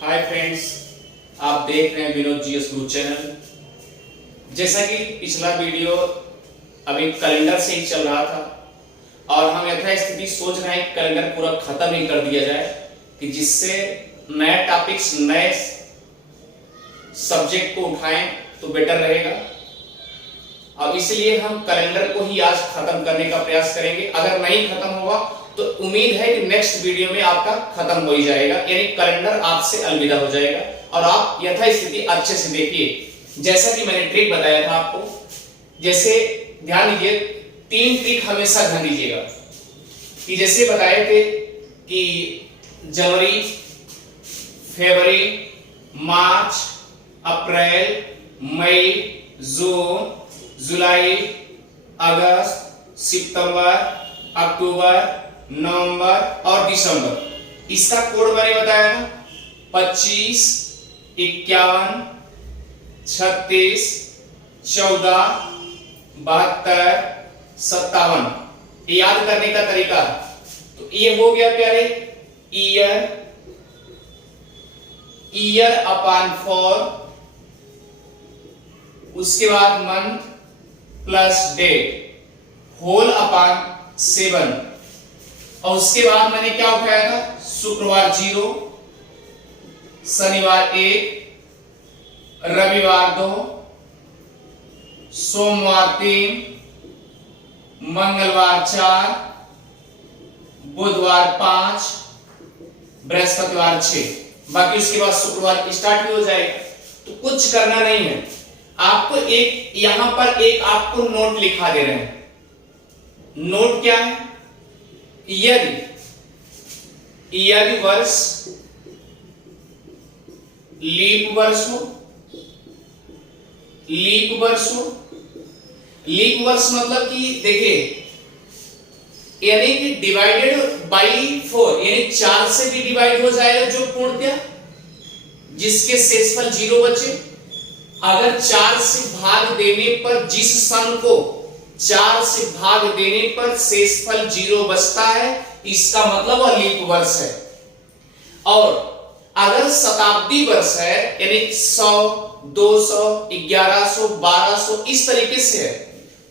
Hi friends, आप देख रहे हैं विनोद जीएस गुरु चैनल। जैसा कि पिछला वीडियो अभी कैलेंडर से ही चल रहा था और हम यथास्थिति सोच रहे हैं कैलेंडर पूरा खत्म ही कर दिया जाए कि जिससे नए टॉपिक्स नए सब्जेक्ट को उठाएं तो बेटर रहेगा। अब इसलिए हम कैलेंडर को ही आज खत्म करने का प्रयास करेंगे। अगर नहीं खत्म होगा तो उम्मीद है कि नेक्स्ट वीडियो में आपका खत्म हो ही जाएगा, यानी कैलेंडर आपसे अलविदा हो जाएगा और आप यथास्थिति अच्छे से देखिए। जैसा कि मैंने ट्रिक बताया था आपको, जैसे ध्यान दीजिए, 3 ट्रिक हमेशा ध्यान दीजिएगा कि जैसे बताए थे कि जनवरी, फरवरी, मार्च, अप्रैल, मई, जून, जुलाई, अगस्त, सितंबर, अक्टूबर, नवंबर और दिसंबर। इसका कोड मैंने बताया था 25, 51, 36, 14, 72, 57। याद करने का तरीका तो ये हो गया प्यारे, ईयर अपॉन 4, उसके बाद month plus date whole upon 7 और उसके बाद मैंने क्या उठाया था, शुक्रवार 0, शनिवार 1, रविवार 2, सोमवार 3, मंगलवार 4, बुधवार 5, बृहस्पतिवार 6। बाकी उसके बाद शुक्रवार स्टार्ट भी हो जाएगा। तो कुछ करना नहीं है, आपको एक यहां पर एक आपको नोट लिखा दे रहे हैं। नोट क्या है, यदि वर्ष लीप वर्ष हो, लीप वर्ष मतलब कि देखिए, यानी कि डिवाइडेड बाई 4, यानी 4 से भी डिवाइड हो जाएगा जो पूर्णतया, जिसके शेषफल 0 बचे। अगर 4 से भाग देने पर जिस सन को 4 से भाग देने पर शेषफल 0 बचता है, इसका मतलब वह लीप वर्ष है। और अगर शताब्दी वर्ष है, यानी 100, 200, 1100, 1200 इस तरीके से है,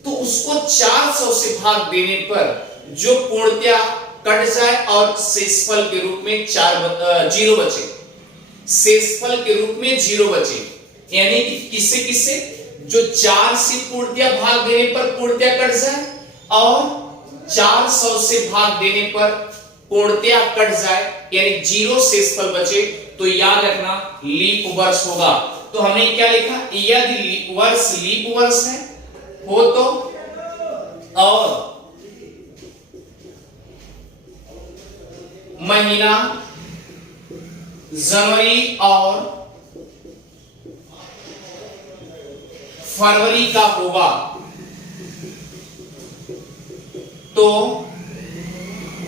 तो उसको 400 से भाग देने पर जो पूर्णतया कट जाए और शेषफल के रूप में 0 बचे, शेषफल के रूप में 0 बचे, यानी कि किससे किससे, जो 4 से पूर्णतया भाग देने पर पूर्णतया कट जाए और 400 से भाग देने पर पूर्णतया कट जाए, यानी 0 शेषफल बचे, तो याद रखना लीप वर्ष होगा। तो हमने क्या लिखा, यदि लीप वर्ष है हो तो, और महीना जनवरी और फरवरी का होगा, तो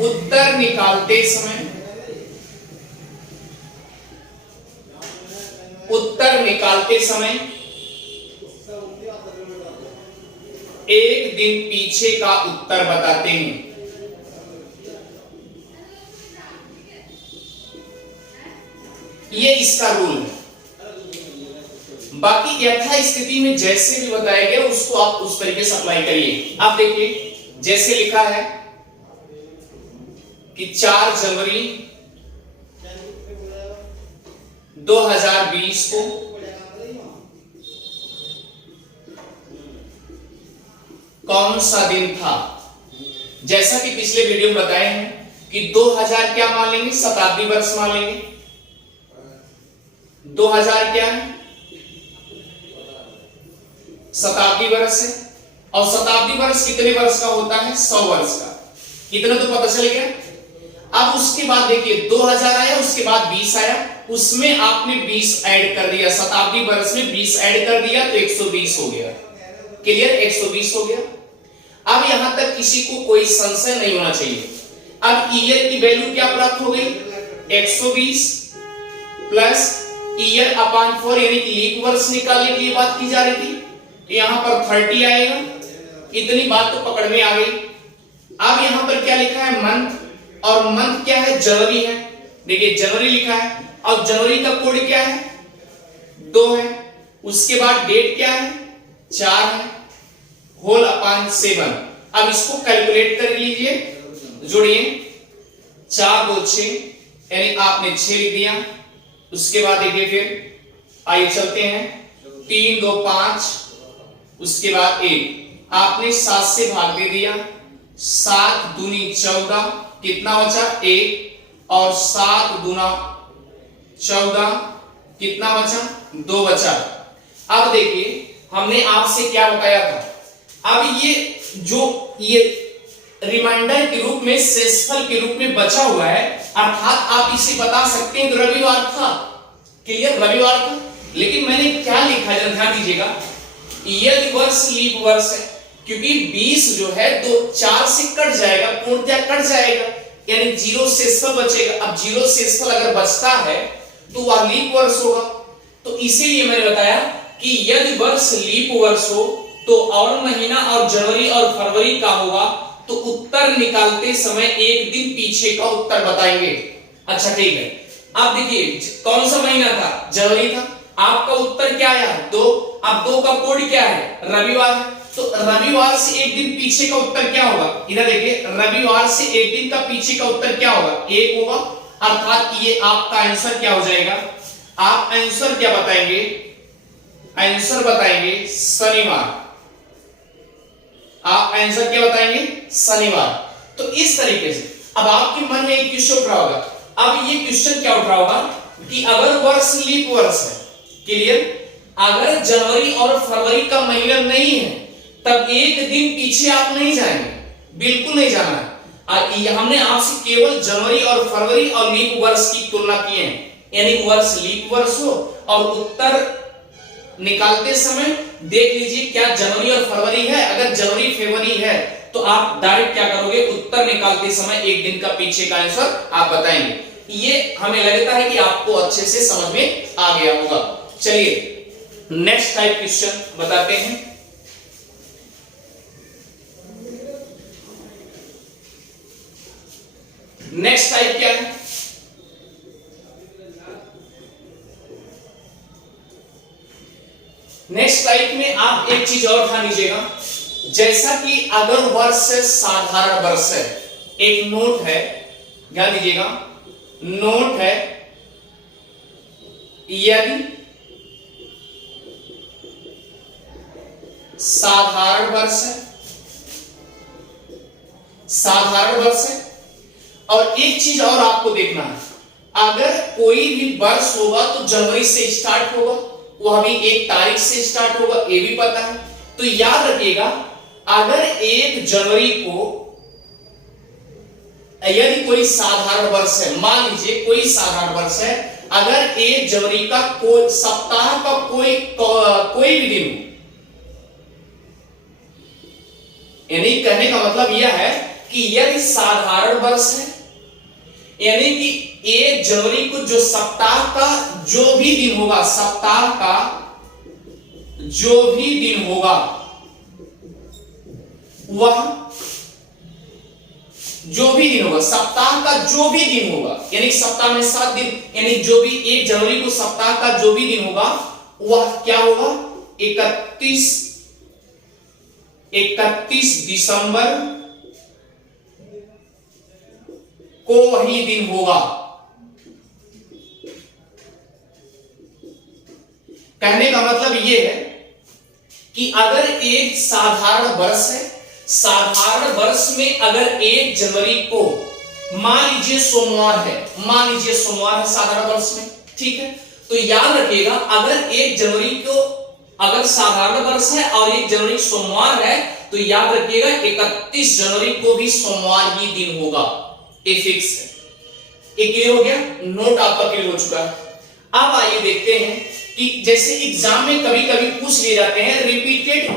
उत्तर निकालते समय एक दिन पीछे का उत्तर बताते हैं। ये इसका रूल है। बाकी यथास्थिति में जैसे भी बताया गया उसको आप उस तरीके से अप्लाई करिए। आप देखिए, जैसे लिखा है कि 4 जनवरी 2020 को कौन सा दिन था। जैसा कि पिछले वीडियो में बताए हैं कि 2000 क्या मान लेंगे, शताब्दी वर्ष मान लेंगे। 2000 क्या है, शताब्दी वर्ष है, और शताब्दी वर्ष कितने वर्ष का होता है, 100 वर्ष का। कितना तो पता चल गया। अब उसके बाद देखिए 2000 आया, उसके बाद 20 आया, उसमें आपने 20 ऐड कर दिया, शताब्दी वर्ष में 20 ऐड कर दिया तो 120 हो गया। क्लियर, 120 हो गया। अब यहां तक किसी को कोई संशय नहीं होना चाहिए। अब ईयर की वैल्यू क्या प्राप्त हो गई, 120 प्लस ईयर अपॉन 4, यानी कि लीप वर्ष निकालने की बात की जा रही थी। यहां पर 30 आएगा, इतनी बात तो पकड़ में आ गई। अब यहां पर क्या लिखा है, मंथ, और मंथ क्या है, जनवरी है, देखिए जनवरी लिखा है और जनवरी का कोड क्या है 2 है, उसके बाद डेट क्या है 4 है, होल अपॉन 7। अब इसको कैलकुलेट कर लीजिए, जोड़िए 4 2 6 यानी आपने 6 लिख दिया। उसके बाद देखिए फिर आइए चलते हैं 3 2 5, उसके बाद 1 आपने 7 से भाग दे दिया, 7 दूनी 14 कितना बचा 1 और 7 दूना 14 कितना बचा 2 बचा। अब देखिए हमने आपसे क्या बताया था, अब ये जो ये रिमाइंडर के रूप में शेषफल के रूप में बचा हुआ है, अर्थात आप इसे बता सकते हैं रविवार था, क्लियर रविवार था। लेकिन मैंने क्या लिखा जरा ध्यान दीजिएगा, यदि वर्ष लीप वर्ष है, क्योंकि 20 जो है 4 से कट जाएगा, पूर्णतः कट जाएगा, यानी 0 शेषफल बचेगा। अब 0 शेषफल अगर बचता है तो वह लीप वर्ष होगा। तो इसीलिए मैंने बताया कि यदि वर्ष लीप वर्ष हो तो और महीना और जनवरी और फरवरी का होगा तो उत्तर निकालते समय एक दिन पीछे का उत्तर बताएंगे। अच्छा ठीक है, अब देखिए कौन सा महीना था जनवरी था, आपका उत्तर क्या आया 2। अब 2 का कोड क्या है रविवार है, तो रविवार से एक दिन पीछे का उत्तर क्या होगा, इधर देखिए रविवार से एक दिन का पीछे का उत्तर क्या होगा 1 होगा, अर्थात ये आपका आंसर क्या हो जाएगा। आप आंसर क्या बताएंगे, आंसर बताएंगे शनिवार। आप आंसर क्या बताएंगे शनिवार। तो इस तरीके से अब आपके मन में एक क्वेश्चन उठ रहा होगा, अब ये क्वेश्चन क्या उठ रहा होगा कि अगर वर्ष लीप वर्ष है, क्लियर, अगर जनवरी और फरवरी का महीना नहीं है तब एक दिन पीछे आप नहीं जाएंगे, बिल्कुल नहीं जाना है। हमने आपसे केवल जनवरी और फरवरी और लीप वर्ष की तुलना की है, यानी वर्ष लीप वर्ष हो और उत्तर निकालते समय देख लीजिए क्या जनवरी और फरवरी है। अगर जनवरी फरवरी है तो आप डायरेक्ट क्या करोगे, उत्तर निकालते समय एक दिन का पीछे का आंसर आप बताएंगे। ये हमें लगता है कि आपको अच्छे से समझ में आ गया होगा। चलिए नेक्स्ट टाइप क्वेश्चन बताते हैं। नेक्स्ट टाइप क्या है, नेक्स्ट टाइप में आप एक चीज और ध्यान दीजिएगा, जैसा कि अगर वर्ष साधारण वर्ष है, एक नोट है, ध्यान दीजिएगा नोट है, यदि साधारण वर्ष है, साधारण वर्ष है। और एक चीज और आपको देखना है, अगर कोई भी वर्ष होगा तो जनवरी से स्टार्ट होगा, वह भी 1 तारीख से स्टार्ट होगा, ये भी पता है। तो याद रखिएगा अगर 1 जनवरी को यदि कोई साधारण वर्ष है, मान लीजिए कोई साधारण वर्ष है, अगर 1 जनवरी का कोई सप्ताह का कोई भी दिन, यानी कहने का मतलब यह है कि यदि साधारण वर्ष है यानी कि 1 जनवरी को जो सप्ताह का जो भी दिन होगा, सप्ताह का जो भी दिन होगा वह जो भी दिन होगा, सप्ताह का जो भी दिन होगा, यानी सप्ताह में 7 दिन, यानी जो भी 1 जनवरी को सप्ताह का जो भी दिन होगा वह क्या होगा 31 दिसंबर को वही दिन होगा। कहने का मतलब यह है कि अगर एक साधारण वर्ष है, साधारण वर्ष में अगर 1 जनवरी को मान लीजिए सोमवार है, मान लीजिए सोमवार है साधारण वर्ष में, ठीक है, तो याद रखिएगा अगर 1 जनवरी को अगर साधारण वर्ष है और 1 जनवरी सोमवार है तो याद रखिएगा 31 जनवरी को भी सोमवार ही दिन होगा, ये फिक्स है। ये क्लियर हो गया, नोट आपका क्लियर हो चुका है। अब आइए देखते हैं कि जैसे एग्जाम में कभी कभी पूछ लिए जाते हैं रिपीटेड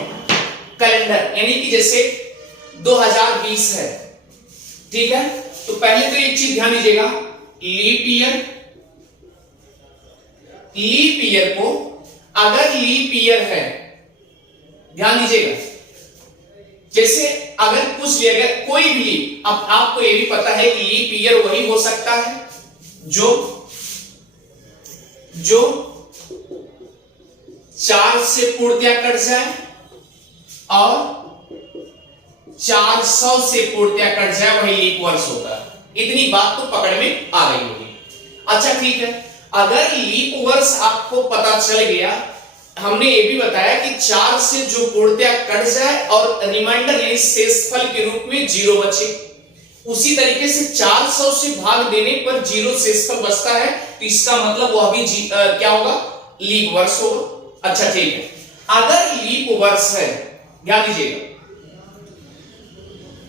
कैलेंडर, यानी कि जैसे 2020 है, ठीक है, तो पहले तो एक चीज ध्यान दीजिएगा, लीप ईयर को अगर लीप ईयर है, ध्यान दीजिएगा, जैसे अगर पूछ लिया गया कोई भी, अब आपको ये भी पता है कि लीप ईयर वही हो सकता है जो 4 से पूर्णतया कट जाए और 400 से पूर्णतया कट जाए वही लीप वर्ष होता है। इतनी बात तो पकड़ में आ गई होगी। अच्छा ठीक है, अगर लीप वर्ष आपको पता चल गया, हमने ये भी बताया कि 4 से जो पूर्णतया कट जाए और रिमाइंडर यानी शेषफल के रूप में 0 बचे, उसी तरीके से 400 से भाग देने पर 0 शेषफल बचता है, तो इसका मतलब वह भी क्या होगा, लीप वर्ष होगा। अच्छा ठीक है, अगर लीप वर्ष है, ध्यान दीजिएगा,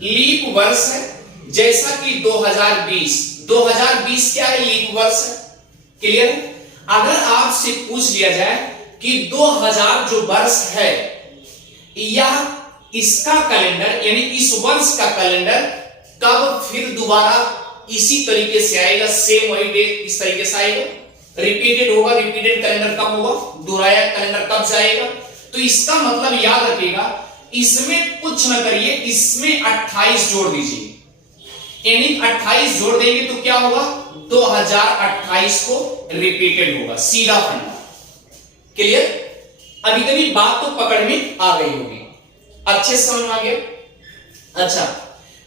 लीप वर्ष है जैसा कि 2020 क्या है, लीप वर्ष है। क्लियर? अगर आपसे पूछ लिया जाए कि 2000 जो वर्ष है, यह इसका कैलेंडर यानी इस वर्ष का कैलेंडर कब फिर दोबारा इसी तरीके से आएगा, सेम वही डेट इस तरीके से आएगा, रिपीटेड होगा, रिपीटेड कैलेंडर कब होगा, दोहराया कैलेंडर कब जाएगा, तो इसका मतलब याद रखिएगा, इसमें कुछ न करिए, इसमें 28 जोड़ दीजिए, यानी 28 जोड़ देंगे तो क्या होगा, 2028 को रिपीटेड होगा, सीधा फंडा। क्लियर? अभी तभी बात तो पकड़ में आ गई होगी, अच्छे समझ में आ गया। अच्छा,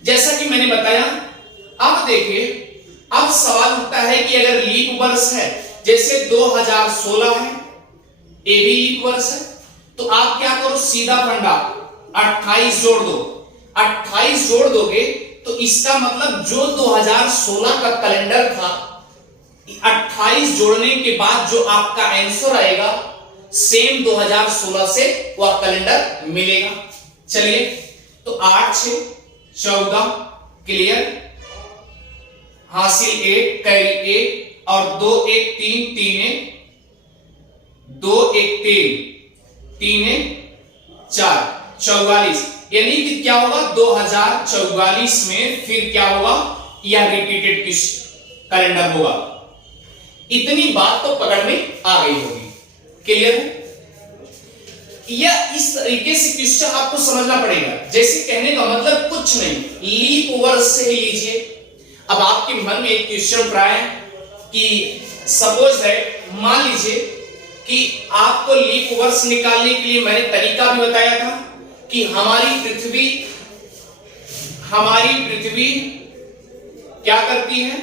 जैसा कि मैंने बताया, अब देखिए, अब सवाल उठता है कि अगर लीप वर्ष है, जैसे 2016 है, ये भी लीप वर्ष है, तो आप क्या करो, सीधा फंडा 28 जोड़ दो। 28 जोड़ दोगे तो इसका मतलब जो 2016 का कैलेंडर था, 28 जोड़ने के बाद जो आपका आंसर आएगा, सेम 2016 से वह कैलेंडर मिलेगा। चलिए, तो 8 6 14, क्लियर, हासिल 1, कैरी 1 और 2 1 3 3 1 2 1 3 3 1 4 44, यानी कि क्या होगा, 2044 में फिर क्या होगा, यह रिपीटेड कैलेंडर होगा। इतनी बात तो पकड़ में आ गई होगी। क्लियर है? यह इस तरीके से क्वेश्चन आपको समझना पड़ेगा, जैसे कहने का मतलब कुछ नहीं, लीप वर्ष से ही लीजिए। अब आपके मन में एक क्वेश्चन उठ रहा है कि सपोज दैट, मान लीजिए कि आपको लीप वर्ष निकालने के लिए मैंने तरीका भी बताया था कि हमारी पृथ्वी क्या करती है,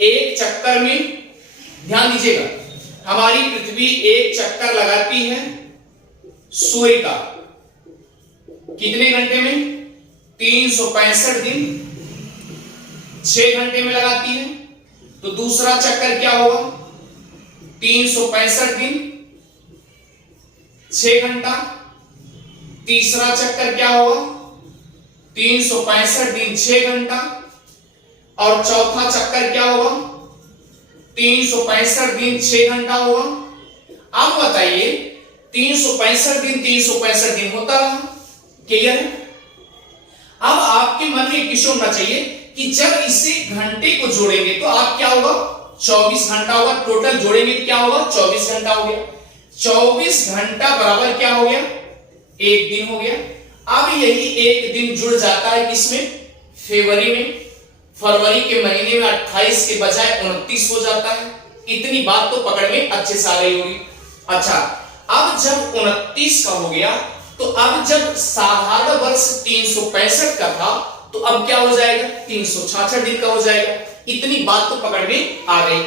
एक चक्कर में, ध्यान दीजिएगा, हमारी पृथ्वी एक चक्कर लगाती है सूर्य का, कितने घंटे में, 365 दिन 6 घंटे में लगाती है। तो दूसरा चक्कर क्या होगा, 365 दिन 6 घंटा, तीसरा चक्कर क्या होगा, 365 दिन 6 घंटा, और चौथा चक्कर क्या होगा, 365 दिन 6 घंटा होगा। अब बताइए, 365 दिन होता रहा। क्लियर है? अब आपके मन में क्वेश्चन होना चाहिए कि जब इसे घंटे को जोड़ेंगे तो आप क्या होगा, 24 घंटा होगा, टोटल जोड़ेंगे क्या होगा, 24 घंटा हो गया। 24 घंटा बराबर क्या हो गया, एक दिन हो गया। अब यही एक दिन जुड़ जाता है किसमें, फरवरी में। फरवरी के महीने में 28 के बजाय 29 हो जाता है। इतनी बात तो पकड़ में अच्छे से आ गई होगी। अच्छा, अब जब 29 का हो गया तो अब जब साधारण वर्ष 365 का था तो अब क्या हो जाएगा, 366 दिन का हो जाएगा। इतनी बात तो पकड़ में आ गई।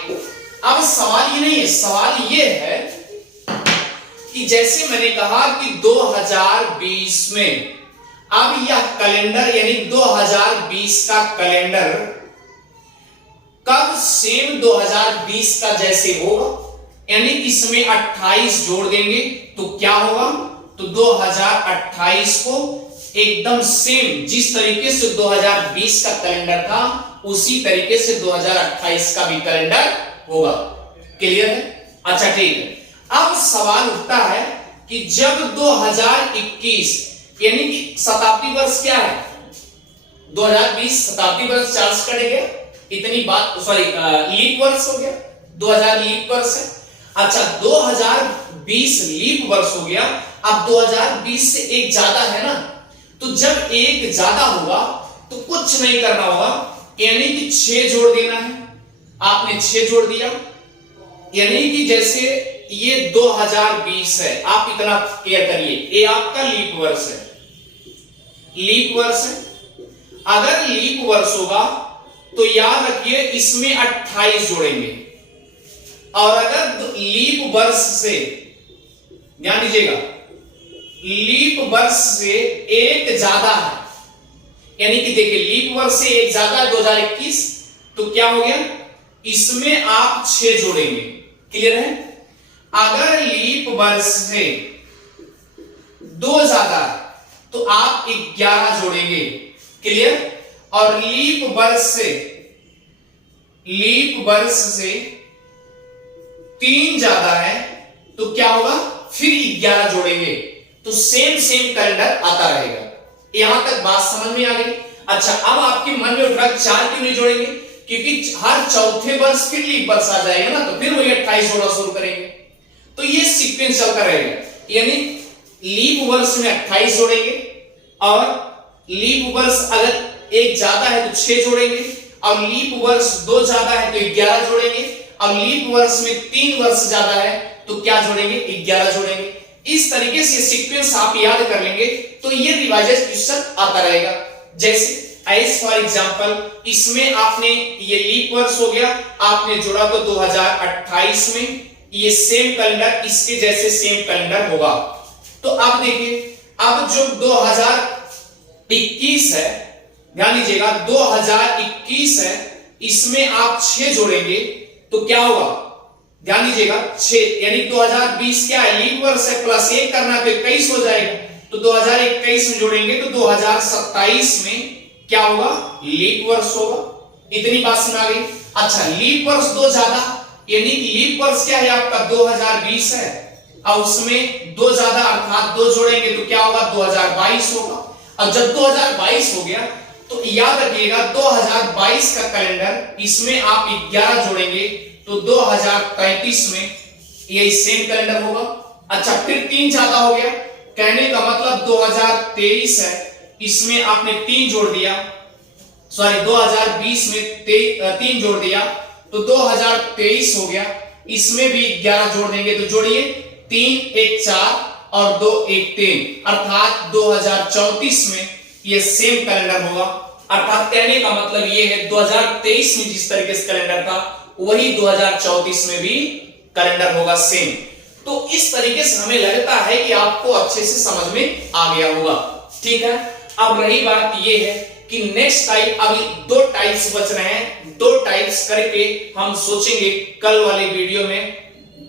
अब सवाल ये नहीं है, सवाल ये है कि जैसे मैंने कहा कि 2020 में अब यह कैलेंडर यानी 2020 का कैलेंडर कब सेम 2020 का जैसे होगा, यानी इसमें 28 जोड़ देंगे तो क्या होगा, तो 2028 को एकदम सेम जिस तरीके से 2020 का कैलेंडर था उसी तरीके से 2028 का भी कैलेंडर होगा। क्लियर है? अच्छा ठीक है। अब सवाल उठता है कि जब 2021 यानी कि शताब्दी वर्ष क्या है, 2020 शताब्दी वर्ष 4 से कट गया, इतनी बात, सॉरी लीप वर्ष हो गया, 2000 लीप वर्ष है। अच्छा, 2020 लीप वर्ष हो गया। अब 2020 से एक ज्यादा है ना, तो जब एक ज्यादा होगा तो कुछ नहीं करना होगा, यानी कि 6 जोड़ देना है। आपने 6 जोड़ दिया, यानी कि जैसे ये 2020 है, आप इतना क्लियर करिए, ये आपका लीप वर्ष है, लीप वर्ष है। अगर लीप वर्ष होगा तो याद रखिए इसमें 28 जोड़ेंगे, और अगर लीप वर्ष से, ध्यान दीजिएगा, लीप वर्ष से एक ज्यादा है, यानी कि देखिए लीप वर्ष से एक ज्यादा है 2021, तो क्या हो गया, इसमें आप 6 जोड़ेंगे। क्लियर है? अगर लीप वर्ष से 2 ज्यादा है तो आप 11 जोड़ेंगे। क्लियर? और लीप वर्ष से 3 ज्यादा है तो क्या होगा, फिर 11 जोड़ेंगे। तो सेम कैलेंडर आता रहेगा। यहां तक बात समझ में आ गई? अच्छा, अब आपके मन में उठ रहा 4 क्यों नहीं जोड़ेंगे, क्योंकि हर चौथे वर्ष फिर लीप वर्ष आ जाएगा ना, तो फिर वही 28 जोड़ना शुरू करेंगे। तो ये सीक्वेंस चलता रहेगा, यानी लीप वर्ष में 28 जोड़ेंगे, और लीप वर्ष अगर एक ज्यादा है तो 6 जोड़ेंगे, और लीप वर्ष 2 ज्यादा है तो 11 जोड़ेंगे, और लीप वर्ष में 3 वर्ष ज्यादा है तो क्या जोड़ेंगे, 11 जोड़ेंगे। इस तरीके से सीक्वेंस आप याद कर लेंगे तो ये रिवाइज क्वेश्चन आता रहेगा। जैसे एज फॉर एग्जांपल, इसमें आपने ये लीप वर्ष हो गया, आपने जोड़ा तो 2028 में, ये सेम कैलेंडर इसके जैसे सेम कैलेंडर होगा। तो अब देखिए, अब जो 2021 है, ध्यान दीजिएगा 2021 है, इसमें आप 6 जोड़ेंगे तो क्या होगा, ध्यान दीजिएगा 6, यानी 2020 क्या है, लीप वर्ष है, प्लस 1 करना है तो 21 हो जाएगा। तो 2021 में जोड़ेंगे तो 2027 में क्या होगा, लीप वर्ष होगा। इतनी बात समझ आ गई? अच्छा, लीप वर्ष 2 ज्यादा, यानी लीप वर्ष क्या है आपका 2020 है, और उसमें 2 ज्यादा अर्थात 2 जोड़ेंगे तो क्या होगा, 2022 होगा। अब जब 2022 हो गया तो याद रखिएगा 2022 का कैलेंडर, इसमें आप 11 जोड़ेंगे तो 2033 में ये सेम कैलेंडर होगा। अच्छा, फिर 3 ज्यादा हो गया, कहने का मतलब 2023 है, इसमें आपने 3 जोड़ दिया, सॉरी 2020 में 3 जोड़ दिया तो 2023 हो गया, इसमें भी 11 जोड़ देंगे तो जोड़िए, 3 1 4 और 2 1 3, अर्थात 2034 में ये सेम कैलेंडर होगा। अर्थात कहने का मतलब ये है 2023 में जिस तरीके से कैलेंडर था वही 2034 में भी कैलेंडर होगा सेम। तो इस तरीके से हमें लगता है कि आपको अच्छे से समझ में आ गया होगा। ठीक है, अब रही बात ये है कि नेक्स्ट टाइप, अभी 2 टाइप्स बच रहे हैं, 2 टाइप्स करके हम सोचेंगे कल वाले वीडियो में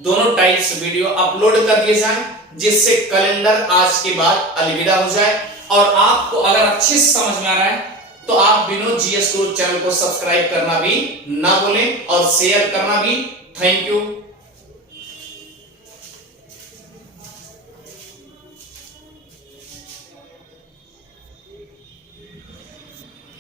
दोनों टाइप्स वीडियो अपलोड कर दिए जाएं, जिससे कैलेंडर आज के बाद अलविदा हो जाए। और आपको अगर अच्छे से समझ में आ रहा है तो आप विनोद जीएस गुरु चैनल को सब्सक्राइब करना भी ना भूलें और शेयर करना भी। Thank you.